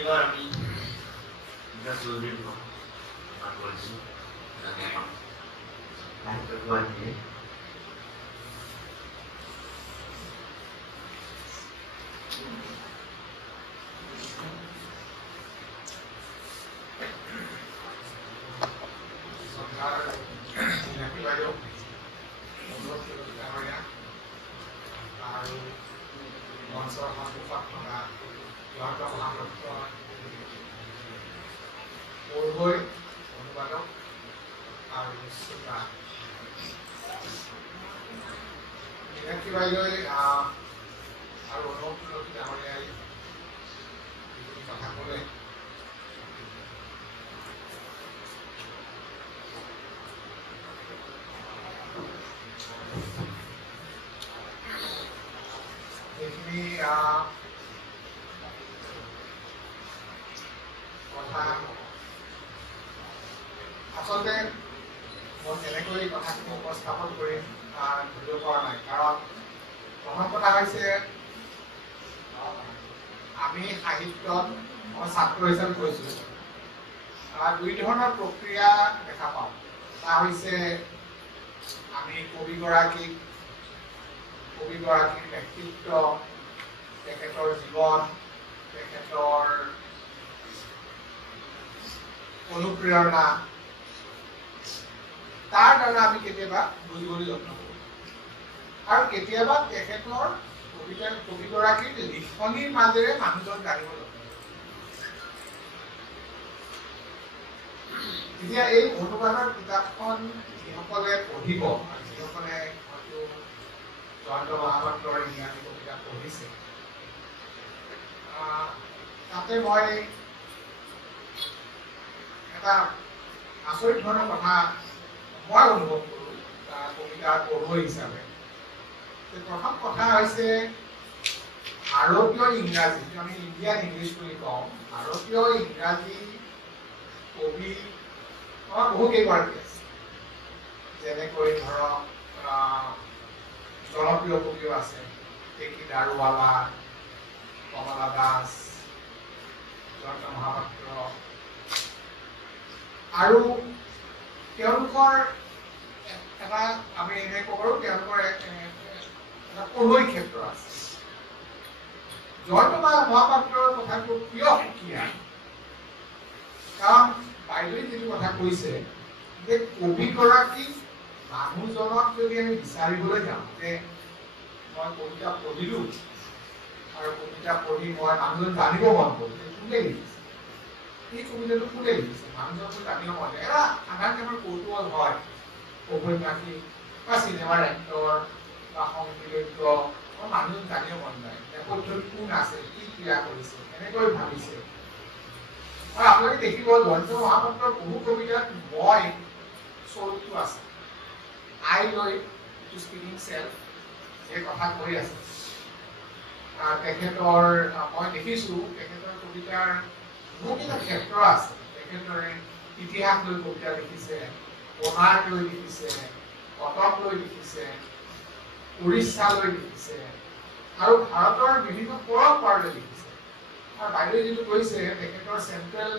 এবাৰ আমি বিকাশ চৌধুৰীৰ কথা বলছি আচলতে মই কেনেকৈ কথাখিনি উপস্থাপন কৰিম ধৰিব পৰা নাই কাৰণ প্ৰথম কথা হৈছে আমি সাহিত্যত মই ছাত্ৰ হিচাপে কৈছোঁ দুই ধৰণৰ প্ৰক্ৰিয়া দেখা পাওঁ এটা হৈছে আমি কবিগৰাকীৰ ব্যক্তিত্ব তেখেতৰ জীৱন তেখেতৰ অনুপ্ৰেৰণা তাৰ দ্বাৰা আমি কেতিয়াবা বুজিবলৈ যত্ন কৰোঁ আৰু কেতিয়াবা তেখেতৰ কবিগৰাকীৰ লিখনিৰ মাজেৰে মানুহজন জানিবলৈ এতিয়া এই অনুবাদৰ কিতাপখন যিসকলে পঢ়িব আৰু যিসকলে হয়তো জয়ন্ত মহাপাত্ৰৰ ইংৰাজী কবিতা পঢ়িছে তাতে মই এটা আচৰিত ধৰণৰ কথা মই অনুভৱ কৰোঁ কবিতাৰ পঢ়ুৱৈ হিচাপে প্ৰথম কথা হৈছে ভাৰতীয় ইংৰাজী আমি ইণ্ডিয়ান ইংলিছ বুলি কওঁ ভাৰতীয় ইংৰাজী কবি আমাৰ বহু কেইগৰাকী আছে যেনেকৈ ধৰক জনপ্ৰিয় কবিও আছে কে দাৰুৱালা কমলা দাস জয়ন্ত মহাপাত্ৰ আৰু তেওঁলোকৰ এটা আমি এনে ক'ব পাৰোঁ তেওঁলোকৰ এটা পঢ়ুৱৈ ক্ষেত্ৰ আছে জয়ন্ত মহাপাত্ৰৰ কথাটো কিয় সুকীয়া কাৰণ বাইদেৱে যিটো কথা কৈছে যে কবিগৰাকী মানুহজনক যদি আমি বিচাৰিবলৈ যাওঁ যে মই কবিতা পঢ়িলোঁ আৰু কবিতা পঢ়ি মই মানুহজন জানিব মন কৰিলোঁ কোনে লিখিছে এই কবিতাটো কোনে লিখিছে মানুহজনটো জানিব মন যায় এটা সাধাৰণ আমাৰ কৌতুহল হয় ঔপন্যাসিক বা চিনেমাৰ এক্টৰ বা সংগীতজ্ঞ মানুহজন জানিব মন যায় নেপথ্যত কোন আছে কি ক্ৰিয়া কৰিছে এনেকৈ ভাবিছে আৰু আপোনালোকে দেখিব জয়ন্ত মহাপাত্ৰৰ বহু কবিতাত মই স্বৰূপটো আছে আই লৈ স্পিকিং চেল্ফ এই কথা কৈ আছে তেখেতৰ মই দেখিছোঁ তেখেতৰ কবিতাৰ বহুকেইটা ক্ষেত্ৰ আছে তেখেতৰে ইতিহাস লৈ কবিতা লিখিছে কোণাৰ্ক লৈ লিখিছে কটক লৈ লিখিছে উৰিষ্যা লৈ লিখিছে আৰু ভাৰতৰ বিভিন্ন পৰম্পৰালৈ লিখিছে আৰু বাইদেৱে যিটো কৈছে তেখেতৰ চেণ্ট্ৰেল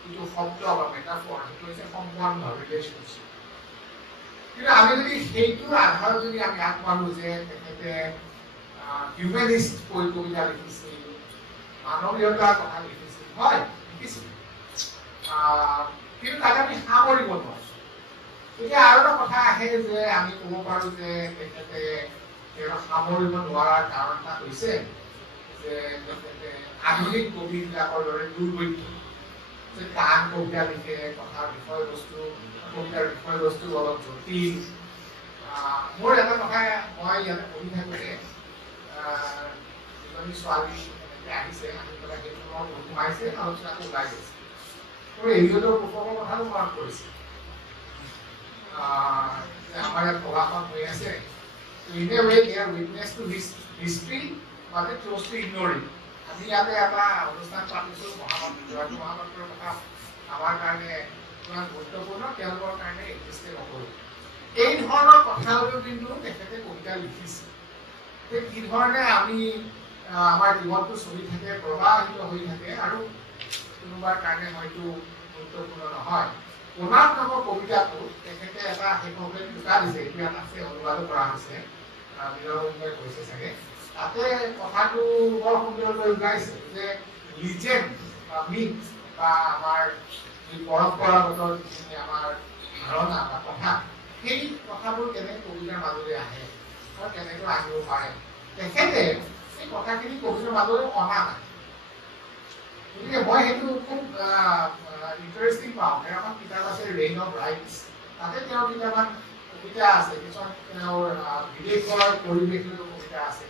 যিটো শব্দ বা মেটাফৰ সেইটো হৈছে সম্বন্ধ ৰিলেশ্যনশ্বিপ কিন্তু আমি যদি সেইটোৰ আধাৰত যদি আমি আগবাঢ়ো যে তেখেতে হিউমেনিষ্ট কবিতা লিখিছিল মানৱীয়তাৰ কথা লিখিছিল হয় লিখিছিল কিন্তু তাক আমি সামৰিব নোৱাৰো এতিয়া আৰু এটা কথা আহে যে আমি ক'ব পাৰোঁ যে তেখেতে সামৰিব নোৱাৰাৰ কাৰণ এটা হৈছে যে তেখেতে আধুনিক কবিবিলাকৰ দৰে দুৰ্বৈধ্য যে টান কবিতা লিখে কবিতাৰ বিষয়বস্তু অলপ জটিল মোৰ এটা কথা মই ইয়াতে পঢ়ি থাকোঁতে এজনী ছোৱালী এনেকৈ আহিছে আহি পেলাই সেইটো সোমাইছে আলোচনাটো ওলাই গৈছে মোৰ এইজনৰ পুস্তকৰ কথাটো মনত পৰিছে আমাৰ ইয়াত প্ৰভাষণ হৈ আছে in a way they are witness to history but they chose to ignore it আমি ইয়াতে এটা অনুষ্ঠান পাতিছোঁ জয়ন্ত মহাপাত্ৰৰ কথা আমাৰ কাৰণে ইমান গুৰুত্বপূৰ্ণ তেওঁলোকৰ কাৰণে এক্সিষ্টে নকৰোঁ এই ধৰণৰ কথালৈও কিন্তু তেখেতে কবিতা লিখিছে কি ধৰণে আমি আমাৰ জীৱনটো চলি থাকে প্ৰবাহিত হৈ থাকে আৰু কোনোবাৰ কাৰণে হয়তো গুৰুত্বপূৰ্ণ নহয় কোনাত নামৰ কবিতাটো তেখেতে এটা শেষকে টুকা দিছে এইটো ইয়াত আছে অনুবাদ কৰা হৈছে বিৰংগই কৈছে চাগে তাতে কথাটো বৰ সুন্দৰকৈ বুজাইছে যে লিজেণ্ড বা মিথ বা আমাৰ যি পৰম্পৰাগত যিখিনি আমাৰ ধাৰণা বা কথা সেই কথাবোৰ কেনেকৈ কবিতাৰ মাজলৈ আহে আৰু কেনেকৈ আহিব পাৰে তেখেতে এই কথাখিনি কবিতাৰ মাজলৈ অনা নাই গতিকে মই সেইটো খুব ইণ্টাৰেষ্টিং পাওঁ এখন কিতাপ আছে ৰেইন অফ ৰাইটছ তাতে তেওঁৰ কেইটামান কবিতা আছে কিছুমান তেওঁৰ বিদেশৰ পৰিৱেশৰ কবিতা আছে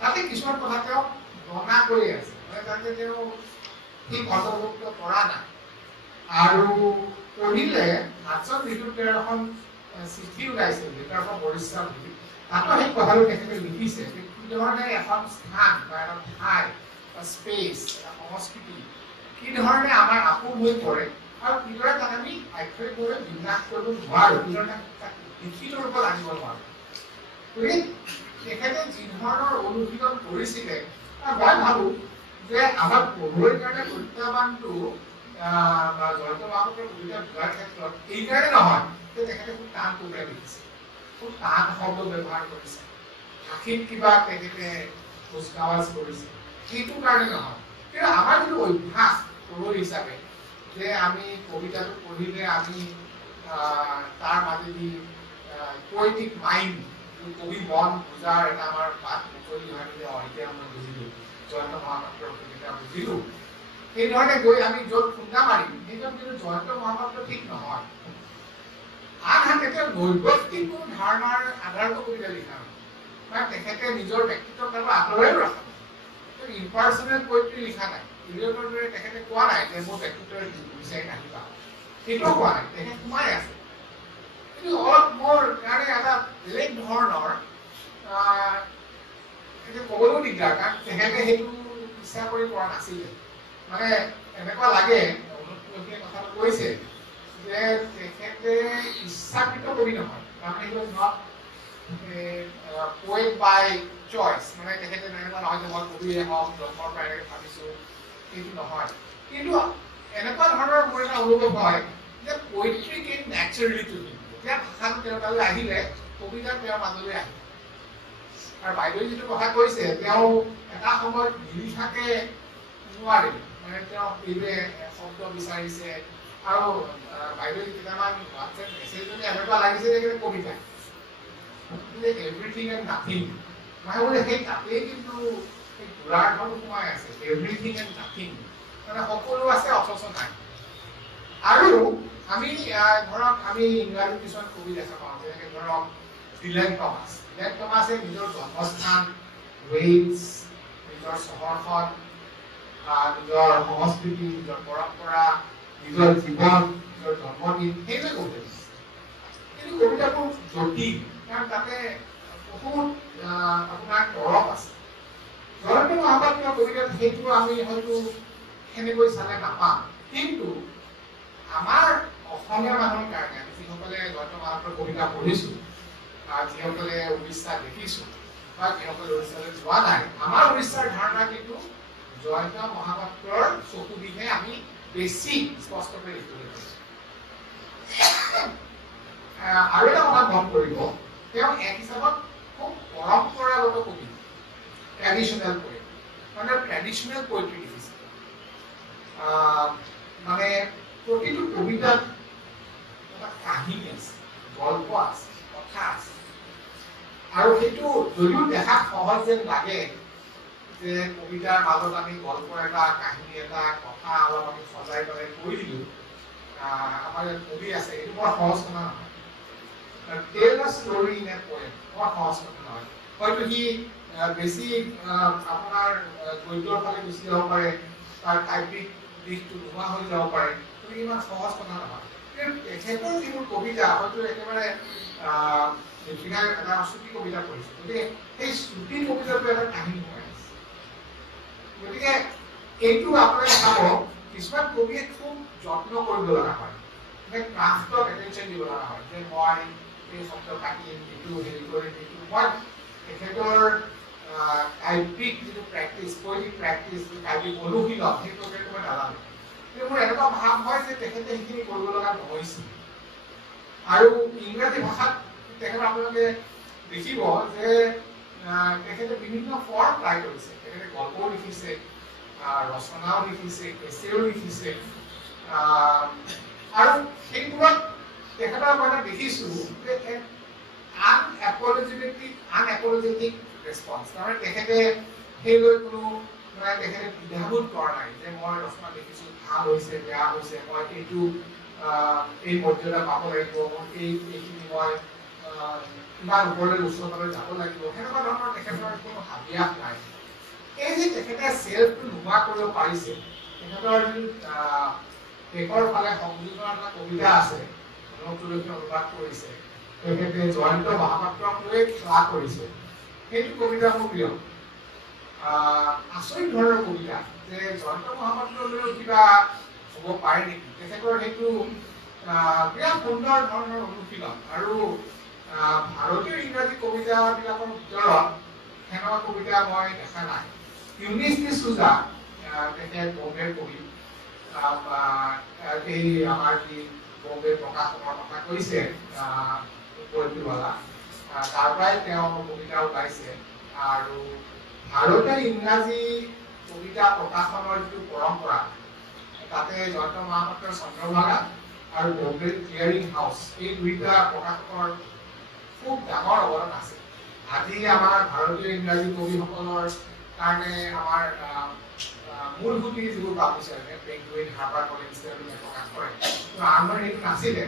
তাতে কিছুমান কথা তেওঁ গণনা কৰি আছে মানে তাতে তেওঁ ঠিক অন্তৰ্ভুক্ত কৰা নাই আৰু পঢ়িলে হাডছন ৰিডুৰ তেওঁ এখন চিঠি ওলাইছিল তাৰ পৰা বৰিষ্ঠা বুলি তাতো সেই কথাটো তেখেতে লিখিছে যে কি ধৰণে এখন স্থান বা এখন ঠাই বা স্পেচ এটা সংস্কৃতি কি ধৰণে আমাৰ আপোন হৈ পৰে আৰু কিদৰে তাক আমি আক্ষৰিকভাৱে বিন্যাস কৰিব নোৱাৰো কিদৰে তাক লিখিত ৰূপত আনিব নোৱাৰো গতিকে তেখেতে যি ধৰণৰ অনুশীলন কৰিছিলে মই ভাবো যে আমাৰ পঢ়ুৱৈৰ কাৰণে প্ৰত্যাহ্বানটো জয়ন্ত মহাপাত্ৰৰ কবিতা বুজাৰ ক্ষেত্ৰত এইকাৰণে নহয় যে তেখেতে খুব টান কবিতা লিখিছে খুব টান শব্দ ব্যৱহাৰ কৰিছে ভাষিক কিবা তেখেতে কুচকাৱাজ কৰিছে সেইটো কাৰণে নহয় কিন্তু আমাৰ যিটো অভ্যাস পঢ়ুৱৈ হিচাপে যে আমি কবিতাটো পঢ়িলে আমি তাৰ মাজেদি পয়েটিক মাইণ্ড কবি মন বুজাৰ এটা আমাৰ বাট মুকলি হয় যে এতিয়া মই বুজিলো জয়ন্ত মহাপাত্ৰৰ কবিতা বুজিলো সেইধৰণে গৈ আমি য'ত খুন্দা মাৰিম সেইজন কিন্তু জয়ন্ত মহাপাত্ৰ ঠিক নহয় আনহাতে তেওঁ নৈবত্তিক কোনো ধাৰণাৰ আধাৰত কবিতা লিখা নহয় তেখেতে নিজৰ ব্যক্তিত্বৰ পৰা আঁতৰাই ৰখা নাই ইম্পাৰ্চনেল পয়েট্ৰি লিখা নাই ইলিয়টৰ দৰে তেখেতে কোৱা নাই যে মোৰ ব্যক্তিত্বৰ বিচাৰি নাহিবা সেইটো কোৱা নাই তেখেত সোমাই আছে কিন্তু অলপ মোৰ কাৰণে এটা বেলেগ ধৰণৰ সেইটো ক'বলৈও দিগদাৰ কাৰণ তেখেতে সেইটো ইচ্ছা কৰি কৰা নাছিলে মানে এনেকুৱা লাগে কথাটো কৈছে যে তেখেতে ইচ্ছাকৃত কবি নহয় তাৰমানে he was not poet by choice মানে তেখেতে এনেকুৱা নহয় যে মই কবিয়ে হম জন্মৰ পৰা এনেকৈ ভাবিছো সেইটো নহয় কিন্তু এনেকুৱা ধৰণৰ মোৰ এটা অনুভৱ হয় যে poetry came naturally to him যেতিয়া ভাষাটো তেওঁৰ তালৈ আহিলে কবিতা তেওঁৰ মাজলৈ আহিলে আৰু বাইদেৱে যিটো কথা কৈছে তেওঁ এটা সময়ত নিলিখাকে নোৱাৰে মানে তেওঁ এইটোৱে শব্দ বিচাৰিছে আৰু বাইদেৱে কেইটামান হোৱাটছএপ মেছেজ যদি এনেকুৱা লাগিছে যে কবিতা এভৰিথিং এণ্ড নাথিং মই বোলে সেই তাতেই কিন্তু সেই গোলাৰ্ধটো সোমাই আছে এভৰিথিং এণ্ড নাথিং মানে সকলো আছে অথচ নাই আৰু আমি ধৰক আমি ইংৰাজী কিছুমান কবি দেখা পাওঁ যেনেকৈ ধৰক ডিলেন টমাছে নিজৰ জন্মস্থান ৱেইলছ নিজৰ চহৰখন নিজৰ সংস্কৃতি নিজৰ পৰম্পৰা নিজৰ জীৱন নিজৰ জন্মদিন সেইটোৱে কবিতা কিন্তু কবিতাবোৰ জটিল কাৰণ তাতে বহুত আপোনাৰ তৰপ আছে জয়ন্ত মহাপাত্ৰৰ কবিতাত সেইটো আমি হয়তো সেনেকৈ চালে নাপাম কিন্তু আমাৰ অসমীয়া মানুহৰ কাৰণে আমি যিসকলে জয়ন্ত মহাপাত্ৰৰ কবিতা পঢ়িছো যিসকলে উৰিষ্যা দেখিছো বা যিসকলে উৰিষ্যালৈ যোৱা নাই আমাৰ উৰিষ্যাৰ ধাৰণা কিন্তু জয়ন্ত মহাপাত্ৰৰ চকু দিহে আমি বেছি স্পষ্টকৈ দেখিবলৈ পাইছো আৰু এটা কথা মন কৰিব তেওঁ এক হিচাপত খুব পৰম্পৰাগত কবি ট্ৰেডিশ্যনেল পয়েট মানে ট্ৰেডিশ্যনেল পয়েট্ৰি লিখিছে মানে প্ৰতিটো কবিতাত এটা কাহিনী আছে গল্প আছে কথা আছে আৰু সেইটো যদিও দেখাত সহজ যেন লাগে যে কবিতাৰ মাজত আমি গল্প এটা কাহিনী এটা কথা অলপ আমি সজাই পেলাই কৈ দিলো আমাৰ ইয়াত কবি আছে এইটো বৰ সহজ কথা নহয় tell a story in a poem বৰ সহজ কথা নহয় হয়তো সি বেছি আপোনাৰ গদ্যৰ ফালে গুচি যাব পাৰে তাৰ টাইপিক দিশটো নোহোৱা হৈ যাব পাৰে কিন্তু ইমান সহজ কথা নহয় তেখেতৰ যিবোৰ কবিতা হয়তো একেবাৰে দক্ষিণাৰ এটা শ্ৰুতি কবিতা পঢ়িছে গতিকে সেই শ্ৰুতি কবিতাটো এটা কাহিনী হৈ আছে গতিকে এইটো আপোনালোকে চাব কিছুমান কবিয়ে খুব যত্ন কৰিব লগা হয় ক্ৰাফ্টত এটেনশ্যন দিব লগা হয় যে মই এই শব্দ কাটিম এইটো হেৰি কৰিম এইটো মই তেখেতৰ টাইপিক যিটো প্ৰেক্টিচ পয়েটিক প্ৰেক্টিচ টাইপিক অনুশীলন সেইটো মই নাজানো মোৰ এনেকুৱা ভাৱ হয় যে তেখেতে সেইখিনি কৰিব লগা নহৈছিল আৰু ইংৰাজী ভাষাত তেখেতে আপোনালোকে দেখিব যে তেখেতে বিভিন্ন ফৰ্ম ট্ৰাই কৰিছে তেখেতে গল্পও লিখিছে ৰচনাও লিখিছে এছেও লিখিছে আৰু সেইবোৰত তেখেতৰ মই দেখিছো যে আনএপলজেটিক ৰেছপন্স তাৰমানে তেখেতে সেইলৈ কোনো মানে তেখেতে দ্বিধাবোধ কৰা নাই যে মই ৰচনা লিখিছো ভাল হৈছে বেয়া হৈছে মই এইটো এই মৰ্যাদা পাব লাগিব এইখিনি মই ইমান ওপৰলৈ উচ্চতালৈ যাব লাগিব সেনেকুৱা ধৰণৰ তেখেতৰ কোনো হাবিয়াস নাই এই যে তেখেতে চেল্ফটো নোহোৱা কৰিব পাৰিছে তেখেতৰ যি দেশৰ ফালে সংযোজনৰ এটা কবিতা আছে অনুপ্ৰদৰ্শন অনুবাদ কৰিছে তেখেতে জয়ন্ত মহাপাত্ৰক লৈ খেলা কৰিছে সেইটো কবিতা মোৰ প্ৰিয় আচৰিত ধৰণৰ কবিতা যে জয়ন্ত মহাপাত্ৰলৈও কিবা হ'ব পাৰে নেকি তেখেতৰ সেইটো বিৰাট সুন্দৰ ধৰণৰ অনুশীলন আৰু ভাৰতীয় ইংৰাজী কবিতাবিলাকৰ ভিতৰত সেনেকুৱা কবিতা মই দেখা নাই ইউনিছ ডিচুজা তেখেত বম্বেৰ কবি এই আমাৰ যি বম্বে প্ৰকাশনৰ কথা কৈছে পইট্ৰিৱালা তাৰ পৰাই তেওঁ কবিতা ওলাইছে আৰু ভাৰতীয় ইংৰাজী কবিতা প্ৰকাশনৰ যিটো পৰম্পৰা তাতে জয়ন্ত মহাপাত্ৰৰ চন্দ্ৰভাগা আৰু বম্বে ক্লিয়াৰিং হাউচ এই দুইটা প্ৰকাশকৰ খুব ডাঙৰ অৱদান আছে আজি আমাৰ ভাৰতীয় ইংৰাজী কবিসকলৰ কাৰণে আমাৰ মূলসুঁতি যিবোৰ পাব্লিচাৰ পেংগুইন হাৰ্পাৰ কলিন্স তেওঁলোকে প্ৰকাশ কৰে কিন্তু আমাৰ সেইটো নাছিলে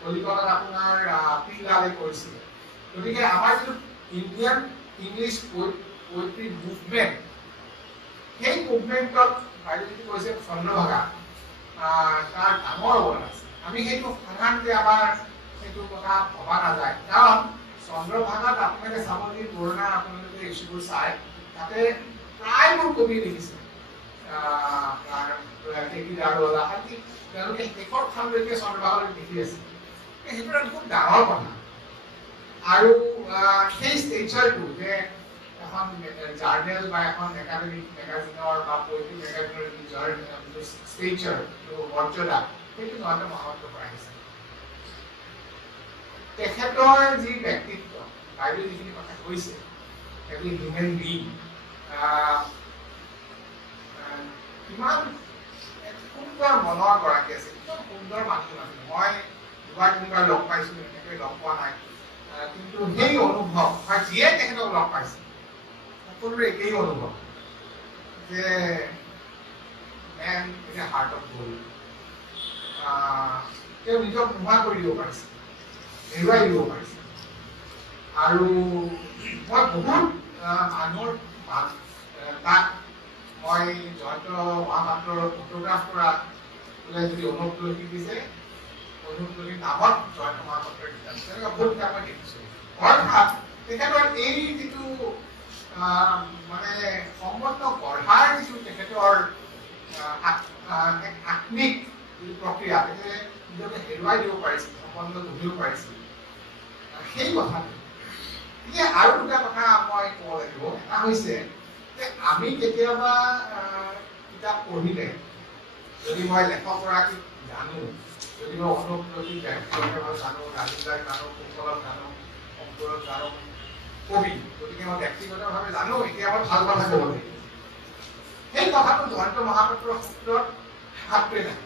কলিকতাত আপোনাৰ পিংলালে কৰিছিলে গতিকে আমাৰ যিটো ইণ্ডিয়ান ইংলিছ পোয়েট্ৰি মুভমেণ্ট সেই মুভমেণ্টত বাইদেউ কৈছে চন্দ্ৰভাগা তাৰ ডাঙৰ অৱদান আছে আমি সেইটো সাধাৰণতে আমাৰ সেইটো কথা ভবা নাযায় কাৰণ চন্দ্ৰভাগাত আপোনালোকে চাব যে পুৰণা আপোনালোকে ইছ্যুবোৰ চাই তাতে প্ৰায়বোৰ কবি লিখিছে তেওঁলোকে শেষৰ খানলৈকে চন্দ্ৰভাগালৈ লিখি আছে সেইটো এটা খুব ডাঙৰ কথা আৰু সেই ষ্টেচাৰটো যে এখন জাৰ্নেল বা এখন একাডেমিক মেগাজিনৰ বা পলিটিক মেগাজিনৰ যি ষ্টেচাৰ মৰ্যাদা সেইটো জয়ন্ত মহাপাত্ৰৰ পৰা আহিছে তেখেতৰ যি ব্যক্তিত্ব বাইদেউ যিখিনি কথা কৈছে এজন হিউমেন বিং কিমান সুন্দৰ মনৰ গৰাকী আছে কিমান সুন্দৰ মানুহ আছিল মই দুবাৰ তিনিবাৰ লগ পাইছো এনেকৈ লগ পোৱা নাই কিন্তু সেই অনুভৱ বা যিয়ে তেখেতক লগ পাইছে সকলোৰে একেই অনুভৱ যে man is a heart of gold তেওঁ নিজক নোহোৱা কৰি দিব পাৰিছে হেৰুৱাই দিব পাৰিছে আৰু মই বহুত মানুহৰ তাক মই জয়ন্ত মহাপাত্ৰৰ ফটোগ্ৰাফ কৰা যদি অনুপ্ৰতি দিছে অনুপ্ৰতি নামত জয়ন্ত মহাপাত্ৰৰ কিতাপ তেনেকুৱা বহুত কিতাপ মই দেখিছো অৰ্থাৎ তেখেতৰ এই যিটো মানে সম্বন্ধ গঢ়াৰ যিটো তেখেতৰ আত্মিক যিটো প্ৰক্ৰিয়া তেখেতে নিজকে হেৰুৱাই দিব পাৰিছিল সম্বন্ধ গঢ়িব পাৰিছিল সেই কথাটো এতিয়া আৰু দুটা কথা মই ক'ব লাগিব এটা হৈছে যে আমি কেতিয়াবা কিতাপ পঢ়িলে যদি মই লেখকগৰাকীক জানো যদি মই অনুপ্ৰতি ব্যক্তিগতভাৱে জানো ৰাজীৱ জানো কুশলক জানো শংকৰক জানো কবি গতিকে মই ব্যক্তিগতভাৱে জানো এতিয়া মই ভাল কথা ক'ব লাগিব সেই কথাটো জয়ন্ত মহাপাত্ৰৰ ক্ষেত্ৰত ভাৱটোৱে নাহে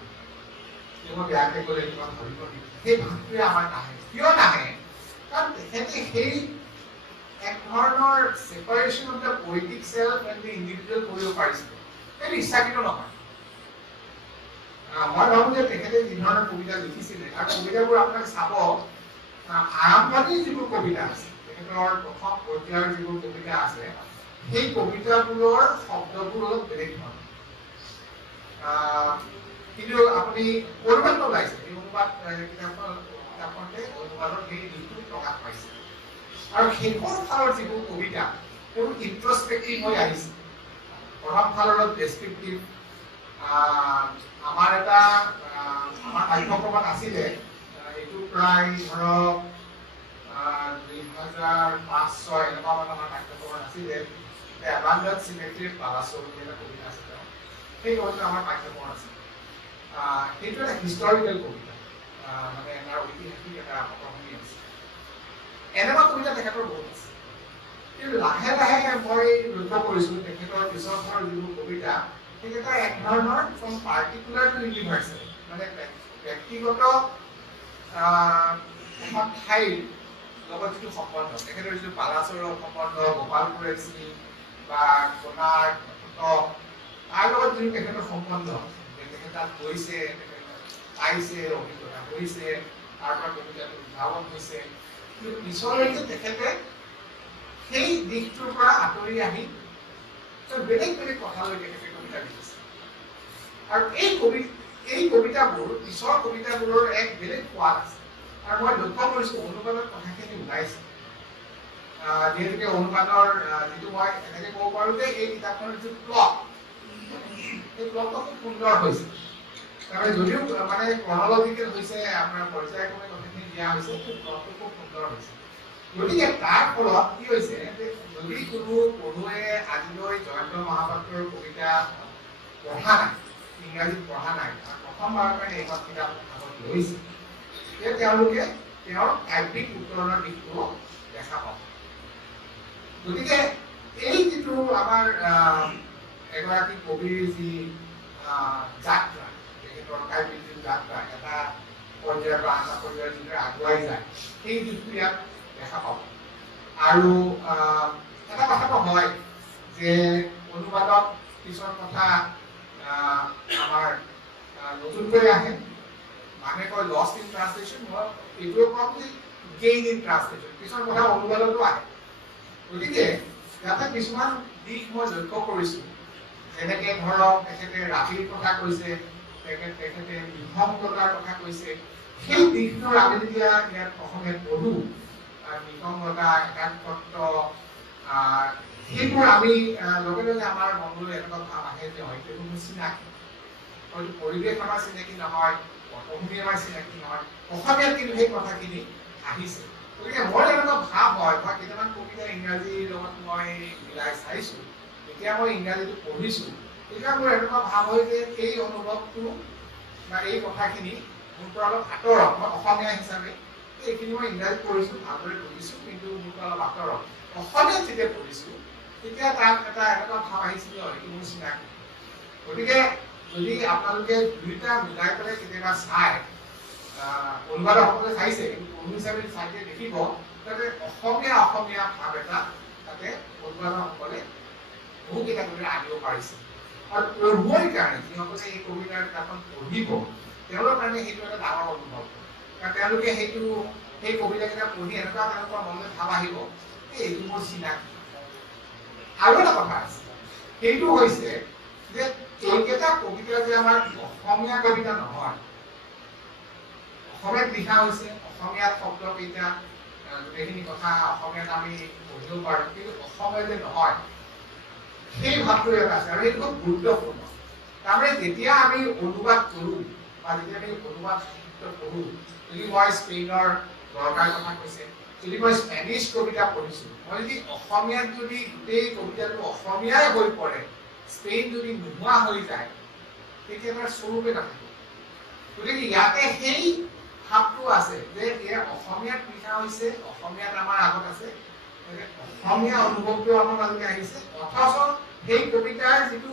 মই বেয়াকে ক'লে কিমান ধৰিব সেই ভাৱটোৱে আমাৰ নাহে কিয় নাহে কাৰণ তেখেতে সেই এক ধৰণৰ separation of the politic self and the individual কৰিব পাৰিছিল সেইটো ইচ্ছাকৃত নহয় মই ভাবো যে তেখেতে যি ধৰণৰ কবিতা লিখিছিলে আৰু কবিতাবোৰ আপোনাক চাব আৰম্ভণিৰ যিবোৰ কবিতা আছে তেখেতৰ প্ৰথম পৰ্যায়ৰ যিবোৰ কবিতা আছে সেই কবিতাবোৰৰ শব্দবোৰ অলপ বেলেগ ধৰণৰ কিন্তু আপুনি অনুবাদ ওলাইছে এই অনুবাদ কিতাপখনতে অনুবাদৰ সেই দিশটো প্ৰকাশ পাইছে আৰু শেষৰ ফালৰ যিবোৰ কবিতা সেইবোৰ ইন্ট্ৰস্পেক্টিভ হৈ আহিছে প্ৰথম ফালৰ অলপ ডেছক্ৰিপটিভ আমাৰ এটা আমাৰ পাঠ্যক্ৰমত আছিলে এইটো প্ৰায় ধৰক 2005-06 এনেকুৱা মানে আমাৰ পাঠ্যক্ৰমত আছিলে এবাণ্ডেন্স চিমেট্ৰি পালাছ বুলি এটা কবিতা আছে সেই কবিতাটো আমাৰ পাঠ্যক্ৰমত আছে সেইটো এটা হিষ্টৰিকেল কবিতা, মানে এটা ঐতিহাসিক এটা পটভূমি আছে। এনেকুৱা কবিতা তেখেতৰ বহুত আছে, কিন্তু লাহে লাহে মই লক্ষ্য কৰিছো তেখেতৰ পিছৰ যিবোৰ কবিতা সেইকেইটা এক ধৰণৰ ফ্ৰম পাৰ্টিকুলাৰ টু ইউনিভাৰ্চেল, মানে ব্যক্তিগত এখন ঠাইৰ লগত যিটো সম্বন্ধ, তেখেতৰ যিটো পালাচৰৰ সম্বন্ধ, গোপালপুৰ এক্সি বা কোণাৰ্ক তাৰ লগত যিটো তেখেতৰ সম্বন্ধ, তেখেতে তাত গৈছে, পাইছে, অভিজ্ঞতা কৰিছে, তাৰ পৰা কবিতাটো উদ্ভাৱন হৈছে, কিন্তু পিছলৈকে তেখেতে সেই দিশটোৰ পৰা আঁতৰি আহি বেলেগ বেলেগ কথালৈ তেখেতে কবিতা লিখিছে। আৰু এই কবিতাবোৰ পিছৰ কবিতাবোৰৰ এক বেলেগ সোৱাদ আছে। আৰু মই লক্ষ্য কৰিছো অনুবাদৰ কথাখিনি ওলাইছে, যিহেতুকে অনুবাদৰ যিটো মই এনেকে ক'ব পাৰো যে এই কিতাপখনৰ যিটো প্লট, সেই প্লটটো খুব সুন্দৰ হৈছে। তাৰমানে যদিও মানে ক্ৰনলজিকেল হৈছে, আপোনাৰ পৰ্যায়ক্ৰমে কথাখিনি দিয়া হৈছে, সেই প্লটটো খুব সুন্দৰ হৈছে। গতিকে তাৰ ফলত কি হৈছে যে যদি কোনো পঢ়ুৱৈয়ে আজিলৈ জয়ন্ত মহাপাত্ৰৰ কবিতা পঢ়া নাই, ইংৰাজীত পঢ়া নাই, আৰু প্ৰথমবাৰৰ কাৰণে এইখন কিতাপ আগত লৈছে, তেওঁলোকে তেওঁৰ কাব্যিক উত্তৰণৰ দিশটো দেখা পাব। গতিকে এই যিটো আমাৰ এগৰাকী কবিৰ যি যাত্ৰা, তেখেতৰ কাব্যিক যিটো যাত্ৰা, এটা পৰ্যায়ৰ পৰা আন পৰ্যায়ৰ যিদৰে আগুৱাই যায়, সেই দিশটো ইয়াত দেখা পাব। আৰু এটা কথাটো হয় যে অনুবাদত কিছুমান কথা আমাৰ নতুনকৈ আহে, মানুহে কয় লষ্ট ইন ট্ৰান্সলেশ্যন, মই এইটোৱে কম যে গেইন ইন ট্ৰান্সলেশ্যন, কিছুমান কথা অনুবাদতো আহে। গতিকে ইয়াতে কিছুমান দিশ মই লক্ষ্য কৰিছো, যেনেকে ধৰক তেখেতে ৰাতিৰ কথা কৈছে, তেখেতে নিসংগতাৰ কথা কৈছে, সেই দিশটোৰ আমি যেতিয়া ইয়াত অসমীয়াত পঢ়ো, নিসংগতা, একাত্মত্ব, সেইবোৰ আমি লগে লগে আমাৰ মনলৈ এনেকুৱা ভাৱ আহে যে হয়তো কোনো চিনাকি, হয়তো পৰিৱেশ আমাৰ চিনাকি নহয়, পটভূমি আমাৰ চিনাকি নহয়, অসমীয়াত কিন্তু সেই কথাখিনি আহিছে। গতিকে মোৰ এনেকুৱা ভাৱ হয়, মই কেইটামান কবিতা ইংৰাজীৰ লগত মই মিলাই চাইছো, যেতিয়া মই ইংৰাজীটো পঢ়িছো তেতিয়া মোৰ এনেকুৱা ভাৱ হয় যে এই অনুভৱটো বা এই কথাখিনি মোৰ পৰা অলপ আঁতৰত, মই অসমীয়া হিচাপে এইখিনি মই ইংৰাজীত পঢ়িছো, ভালদৰে পঢ়িছো, কিন্তু মোৰ পৰা অলপ আঁতৰত অসমীয়াত যেতিয়া পঢ়িছো তেতিয়া তাত এটা এনেকুৱা ভাৱ আহিছিল হয়তো মোৰ চিনাকি। গতিকে যদি আপোনালোকে দুইটা মিলাই পেলাই কেতিয়াবা চাই, অনুবাদকসকলে চাইছে, কিন্তু পঢ়ু হিচাপে চাইতে দেখিব তাতে অসমীয়া ভাৱ এটা তাতে অনুবাদকসকলে বহুকেইটা কবিতা আনিব পাৰিছে। আৰু পঢ়ুৱৈৰ কাৰণে, যিসকলে এই কবিতাৰ কিতাপখন পঢ়িব, তেওঁলোকৰ কাৰণে সেইটো এটা ডাঙৰ অনুভৱ, কাৰণ তেওঁলোকে সেই কবিতাকেইটা পঢ়ি এনেকুৱা তেওঁলোকৰ মনলৈ ভাৱ আহিব এইটো মোৰ চিনাকি। আৰু এটা কথা আছে, সেইটো হৈছে যে এইকেইটা কবিতা যে আমাৰ অসমীয়া কবিতা নহয়, অসমীয়াত লিখা হৈছে, অসমীয়াত শব্দ কেইটা গোটেইখিনি কথা অসমীয়াত আমি পঢ়িব পাৰো, কিন্তু অসমীয়া যে নহয় সেই ভাৱটো এটা আছে, আৰু সেইটো খুব গুৰুত্বপূৰ্ণ। তাৰমানে যেতিয়া আমি অনুবাদ কৰো বা যেতিয়া আমি অনুবাদ সাহিত্য পঢ়ো, যদি মই স্পেইনৰ দৰকাৰ কথা কৈছে, যদি মই স্পেনিছ কবিতা পঢ়িছো, মই যদি অসমীয়াত যদি গোটেই কবিতাটো অসমীয়াই হৈ পৰে, স্পেইন যদি নোহোৱা হৈ যায়, তেতিয়া তাৰ স্বৰূপে নাথাকিব। গতিকে ইয়াতে সেই ভাৱটো আছে যে ইয়াৰ অসমীয়াত লিখা হৈছে, অসমীয়াত আমাৰ আগত আছে, অসমীয়া অনুভৱটো আমাৰ মাজলৈ আহিছে, অথচ সেই কবিতাৰ যিটো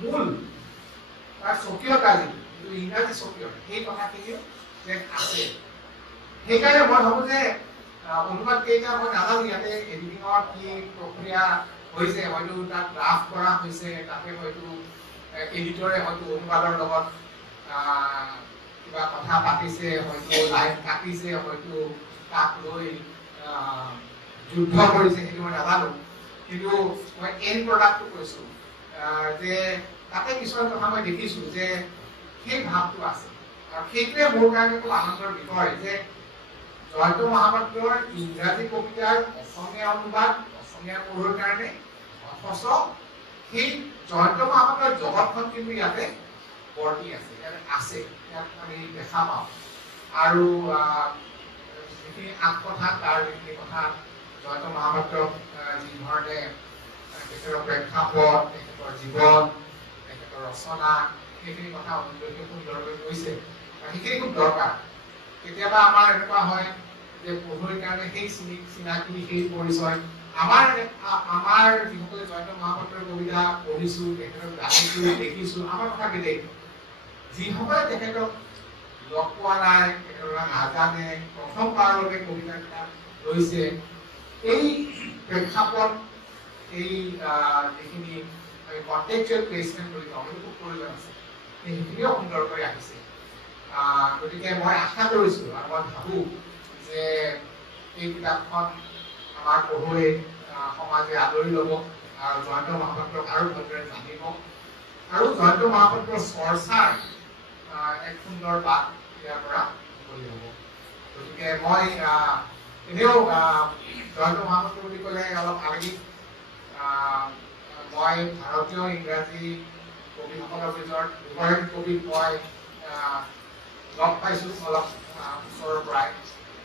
মূল তাৰ স্বকীয়তা, যিটো ইংৰাজী স্বকীয়তা, সেই কথাখিনিও যে আছে। সেইকাৰণে মই ভাবো যে অনুবাদ কেইটা মই নাজানো ইয়াতে এডিটিঙৰ কি প্ৰক্ৰিয়া হৈছে, হয়তো তাত ড্ৰাফ্ট কৰা হৈছে, তাতে হয়তো এডিটৰে হয়তো অনুবাদৰ লগত কিবা কথা পাতিছে, হয়তো লাইন কাটিছে, হয়তো তাক লৈ যুদ্ধ কৰিছে, সেইটো মই নাজানো। কিন্তু মই এন প্ৰডাক্টটো কৈছো যে তাতে কিছুমান কথা মই দেখিছো যে সেই ভাৱটো আছে, আৰু সেইটোৱে মোৰ কাৰণে খুব আনন্দৰ বিষয় যে জয়ন্ত মহাপাত্ৰৰ ইংৰাজী কবিতাৰ অসমীয়া অনুবাদ অসমীয়া পঢ়ুৱৈৰ কাৰণে, অথচ সেই জয়ন্ত মহাপাত্ৰৰ জগতখন কিন্তু ইয়াতে বৰ্তি আছে, ইয়াত আমি দেখা পাওঁ। আৰু যিখিনি আঠকথা, তাৰ যিখিনি কথা জয়ন্ত মহাপাত্ৰক যি ধৰণে তেখেতৰ প্ৰেক্ষাপট, তেখেতৰ জীৱন, তেখেতৰ ৰচনা, সেইখিনি কথা অনিৰুদ্ধই সুন্দৰকৈ কৈছে সেইখিনি খুব দৰকাৰ কেতিয়াবা আমাৰ এনেকুৱা হয় যে পঢ়ুৱৈৰ কাৰণে সেই চিনাকি সেই পৰিচয় আমাৰ যিসকলে জয়ন্ত মহাপাত্ৰৰ কবিতা পঢ়িছো তেখেতক জানিছো দেখিছো আমাৰ কথা বেলেগ যিসকলে তেখেতক লগ পোৱা নাই তেখেতক নাজানে প্ৰথমবাৰৰ বাবে কবিতা কিতাপ লৈছে এই প্ৰেক্ষাপট এই যিখিনি কন্টেক্সচুৱেল প্লেচমেণ্ট বুলি কওঁ সেইটো খুব প্ৰয়োজন আছে সেইখিনিও সুন্দৰকৈ আহিছে গতিকে মই আশা কৰিছো আৰু মই ভাবো যে এই কিতাপখন আমাৰ পঢ়ুৱৈ সমাজে আদৰি ল'ব আৰু জয়ন্ত মহাপাত্ৰক আৰু ভালদৰে জানিব আৰু জয়ন্ত মহাপাত্ৰৰ চৰ্চাৰ এক সুন্দৰ বাট ইয়াৰ পৰা মুকলি হ'ব গতিকে মই এনেও জয়ন্ত মহাপাত্ৰ বুলি ক'লে অলপ আবেগিক মই ভাৰতীয় ইংৰাজী কবিসকলৰ ভিতৰত দুগৰাকী কবিক মই লগ পাইছো অলপ ওচৰৰ পৰাই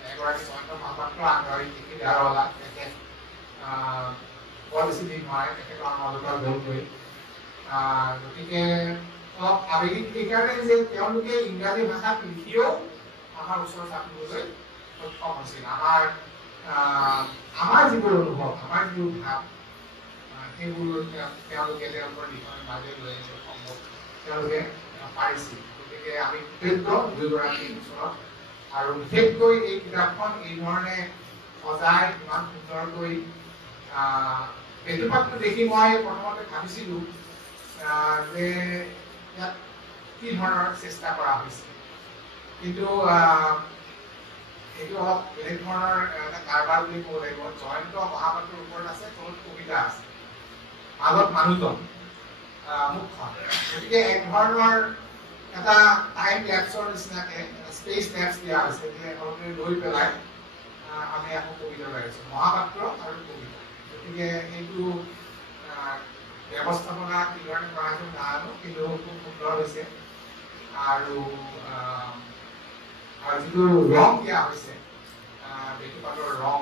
এগৰাকী জয়ন্ত মহাপাত্ৰ আনগৰাকী কে দাৰৱালা তেখেত বৰ বেছি দিন হয় তেখেতৰ মাজতে গ'লগৈ গতিকে অলপ আবেগিক সেইকাৰণে যে তেওঁলোকে ইংৰাজী ভাষাত লিখিও আমাৰ ওচৰত চাপিবলৈ সক্ষম হৈছিল আমাৰ যিবোৰ অনুভৱ আমাৰ যিবোৰ ভাৱ সেইবোৰ তেওঁলোকে তেওঁলোকৰ লিখনিৰ মাজেৰে লৈ আহিব সম্ভৱ তেওঁলোকে পাৰিছিল গতিকে আমি কৃতজ্ঞ দুয়োগৰাকীৰ ওচৰত আৰু বিশেষকৈ এই কিতাপখন এই ধৰণে সজাই ইমান সুন্দৰকৈ বেটুপাতটো দেখি মই প্ৰথমতে ভাবিছিলো যে ইয়াত কি ধৰণৰ চেষ্টা কৰা হৈছে কিন্তু এইটো অলপ বেলেগ ধৰণৰ এটা কাৰবাৰ বুলি ক'ব লাগিব জয়ন্ত মহাপাত্ৰৰ ওপৰত আছে তলত কবিতা আছে মাজত মানুহজন মুখখন গতিকে এক ধৰণৰ এটা টাইম লেপছৰ নিচিনাকে স্পেচ লেপছ দিয়া হৈছে যে অলপে লৈ পেলাই আমি আকৌ কবিতা গাইছো মহাপাত্ৰ আৰু কবিতা গতিকে এইটো ব্যৱস্থাপনা কি ধৰণে কৰা হৈছে নাজানো কিন্তু খুব সুন্দৰ হৈছে আৰু যিটো ৰং দিয়া হৈছে বেটুপাতৰ ৰং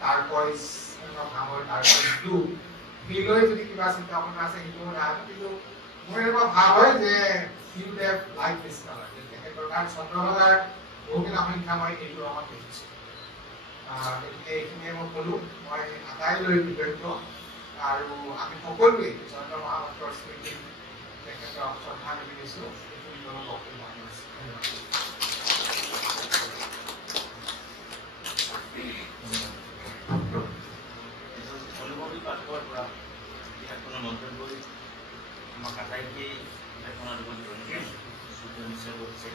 টাৰ্কইজ ভাঙৰ টাৰ্কইজ ব্লু সেইলৈ যদি কিবা চিন্তা ভাৱনা আছে সেইটো নাজানো কিন্তু মোৰ এনেকুৱা ভাৱ হয় যে you have like this color তেখেতৰ কাৰণ চন্দ্ৰভাগাৰ বহুখিনি সংখ্যা মই এইটো ৰঙত দেখিছো এইখিনিয়ে মই ক'লো মই আটাইলৈ কৃতজ্ঞ আৰু আমি সকলোৱে জয়ন্ত মহাপাত্ৰৰ স্মৃতিত তেখেতক শ্ৰদ্ধা নিবেদিছো এইখিনি মোৰ বক্তব্য অনুভৱী পাঠকৰ পৰা কিতাপখনৰ মন্তব্য আমাক আটাইকেই কিতাপখনৰ লগত জড়িত নিশ্চয় কৰিছে